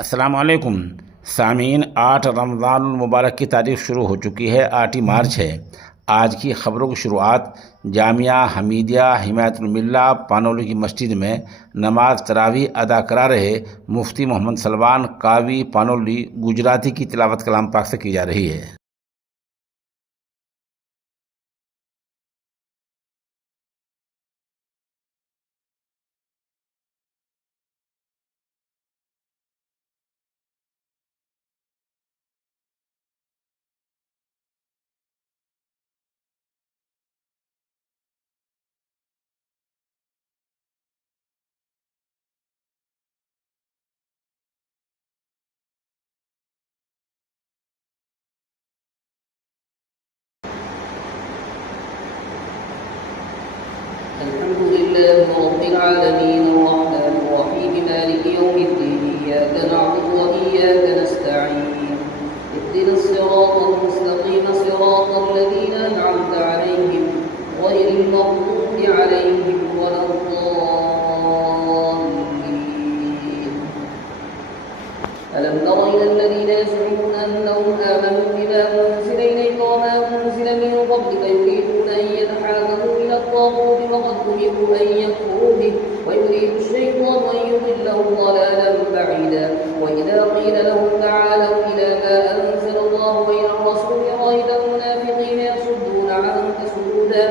अस्सलाम वालेकुम सामीन। 8 रमज़ान मुबारक की तारीख शुरू हो चुकी है। 8 ही मार्च है। आज की ख़बरों की शुरुआत जामिया हमीदिया हिमायतुल मिल्ला पानोली की मस्जिद में नमाज तरावी अदा करा रहे मुफ्ती मोहम्मद सलमान कावी पानोली गुजराती की तिलावत कलाम पाक से की जा रही है। الحمد لله رب العالمين الرحمن الرحيم مالك يوم الدين إياك نعبد وإياك نستعين اهدنا الصراط المستقيم صراط الذين أنعمت عليهم غير المغضوب عليهم ولا الضالين. ألم تر إلى الذين يزعمون أنهم آمنوا بما أنزل إليك وما أنزل من قبلك يريدون أن يتحاكموا إلى الطاغوت وقد أمروا أن يكفروا به ويريد الشيطان أن يضلهم ضلالا بعيدا. وإذا قيل لهم تعالوا إلى ما أنزل الله وإلى الرسول رأيت المنافقين يصدون عنك صدودا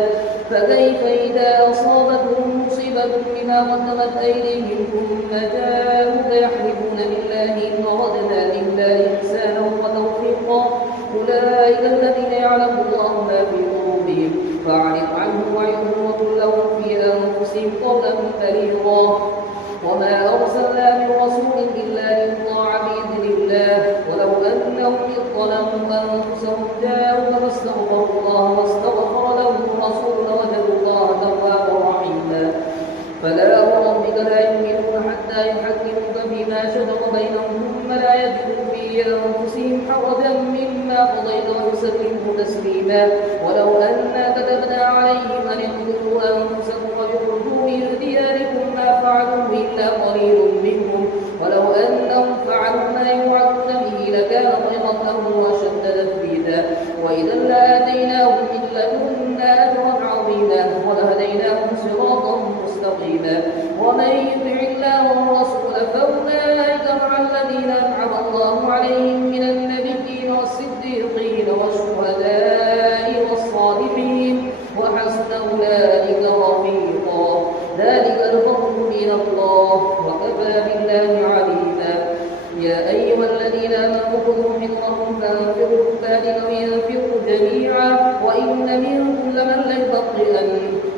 فكيف إذا أصابتهم مصيبة بما قدمت أيديهم ثم جاءوك يحلفون بالله إن أردنا لله إحسانا وتوفيقا أولئك الذين يعلم الله ما في قلوبهم فاعرض عنهم وعظهم وقل لهم في أنفسهم قولا بليغا. وما أرسلنا من رسول إلا ليطاع بإذن الله ولو أنهم إذ ظلموا أنفسهم جاءوك فاستغفروا الله واستغفر لهم الرسول لوجدوا الله توابا رحيما. فلا وربك لا يؤمنون حتى يحكموك فيما شجر بينهم ثم لا يجدوا في أنفسهم حرجا مما قضيت ويسلموا تسليما. ولو أنا كتبنا عليهم أن اقتلوا أنفسكم ويخرجوا من دياركم ما فعلوا إلا قليل منهم ولو أنهم فعلوا ما يوعظون به لكان خيرا لهم وأشد تثبيتا وإذا لآتيناهم من لدنا أجرا عظيما ولهديناهم صراطا مستقيما. ومن يطع الله والرسول فأولئك مع الذين أنعم الله عليهم من النبيين والصديقين والشهداء والصالحين وحسن أولئك رفيقا. ذلك الفضل من الله وكفى بالله عليما. يا أيها الذين آمنوا خذوا حذركم فانفروا ثبات أو ينفروا جميعا وإن منكم لمن ليبطئن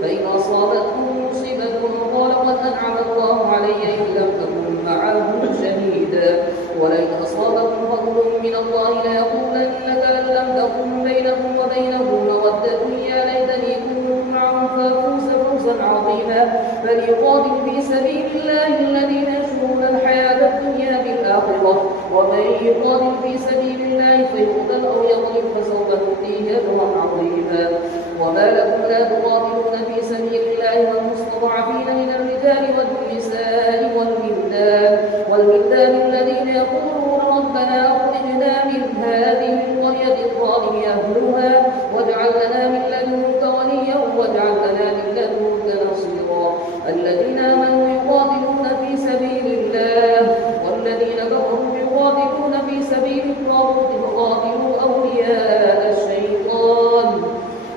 فإن أصابتكم مصيبة قال قد أنعم الله علي إن لم تكن معهم شهيدا ولئن أصابكم فضل من الله ليقولن كأن لم تكن بينكم وبينه مودة يا ليتني كنت معهم فأفوز فوزا عظيما. فليقاتل في سبيل الله الذين يشرون الحياة الدنيا بالآخرة ومن يقاتل في سبيل الله فيقتل أو يغلب فسوف نؤتيه أجرا عظيما. وما لكم لا تقاتلون في سبيل الله والمستضعفين من الرجال والنساء والولدان الذين يقولون ربنا أخرجنا من هذه القرية الظالم أهلها واجعل لنا من لدنك وليا واجعل لنا من لدنك نصيرا. الذين آمنوا يقاتلون في سبيل الله والذين كفروا يقاتلون في سبيل الطاغوت فقاتلوا أولياء الشيطان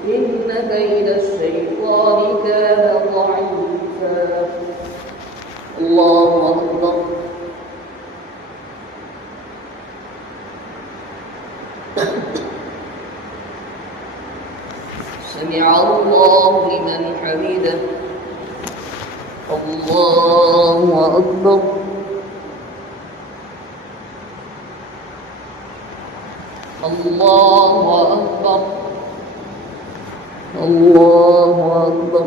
إن كيد الشيطان كان ضعيفا. الله أكبر. سمع الله لمن حمده. الله أكبر. الله أكبر. الله أكبر.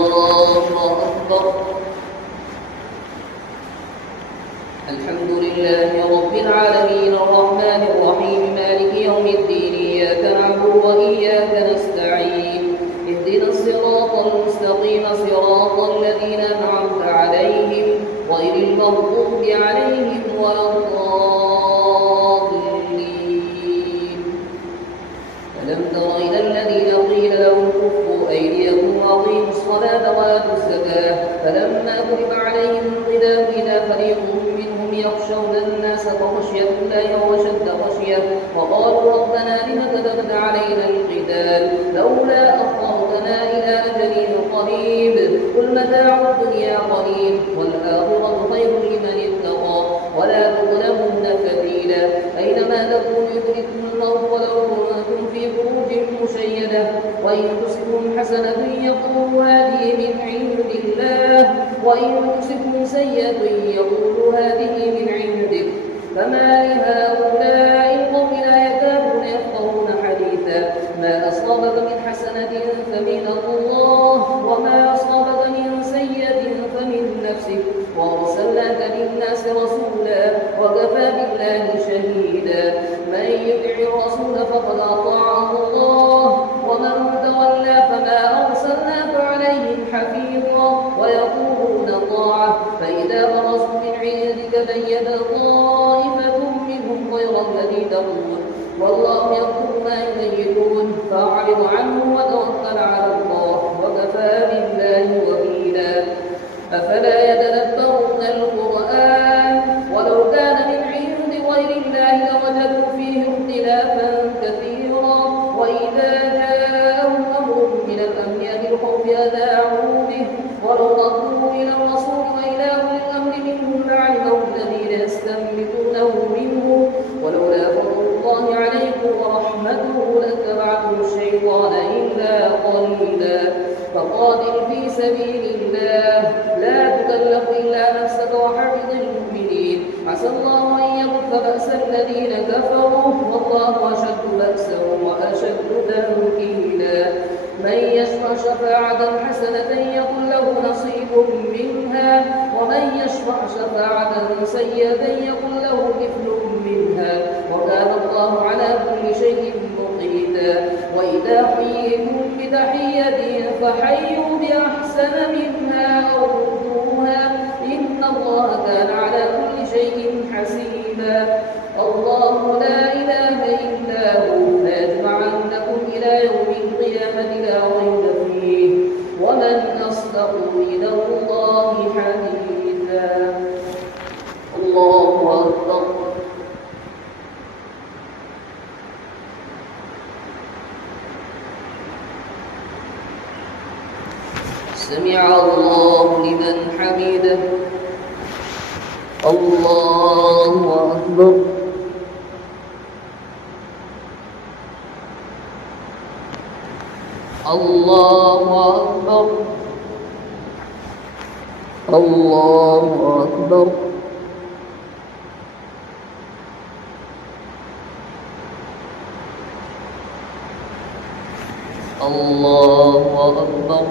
الله أكبر. الحمد لله رب العالمين الرحمن الرحيم مالك يوم الدين إياك نعبد وإياك نستعين اهدنا صراط الذين أنعمت عليهم غير المغضوب عليهم ولا الضالين. ألم تر إلى الذين قيل لهم كفوا أيديكم وأقيموا الصلاة وآتوا الزكاة فلما كتب عليهم القتال إذا فريق منهم يخشون الناس كخشية الله وأشد خشية وقالوا ربنا لم كتبت علينا القتال لولا أخرتنا إلى أجل قريب قل متاع الدنيا قليل والآخرة خير لمن اتقى ولا تظلمون فتيلا أينما تكونوا يدرككم الموت ولو كنتم في بروج مشيدة وإن تصبهم حسنة يقولوا هذه من عند الله وإن تصبهم سيئة يقولوا هذه من عندك فما لهؤلاء القوم لا يكادون يفقهون حديثا ما أصابك من حسنة فمن الله وما أصابك من سيئة فمن نفسك وأرسلناك للناس رسولا وكفى بالله شهيدا من يطع الرسول فقد أطاع الله ومن تولى فما أرسلناك عليهم حفيظا ويقولون طاعة فإذا برزوا من عندك بيت طائفة منهم غير الذي تقول والله يقول ما يبيتون فأعرض عنه وتوكل على الله وكفى بالله وكيلا أفلا يتدبرون القرآن ولو كان من عند غير الله لوجدوا فيه اختلافا كثيرا وإذا جاءهم أمر من الأمن أو الخوف أذاعوا به ولو ردوا إلى الرسول وإلى أولي الأمر منهم لعلمه الذين يستنبطونه منه ولولا فضل الله عليكم ورحمته لاتبعتم الشيطان إلا قليلا فقاتل في سبيل الله لا تكلف إلا نفسك وحرض المؤمنين عسى الله أن يكف بأس الذين كفروا والله أشد بأسا وأشد تنكيلا من يشفع شفاعة حسنة يكن له نصيب منها ومن يشفع شفاعة سيئة يكن له كفل منها وكان الله على كل شيء مقيتا وإذا حييتم بتحية فحيوا بأحسن منها أو ردوها إن الله كان على كل شيء حسيبا الله لا إله إلا هو ليجمعنكم إلى يوم القيامة لا ريب فيه ومن أصدق من الله حديثا الله أكبر سمع الله لمن حمده الله أكبر الله أكبر الله أكبر الله أكبر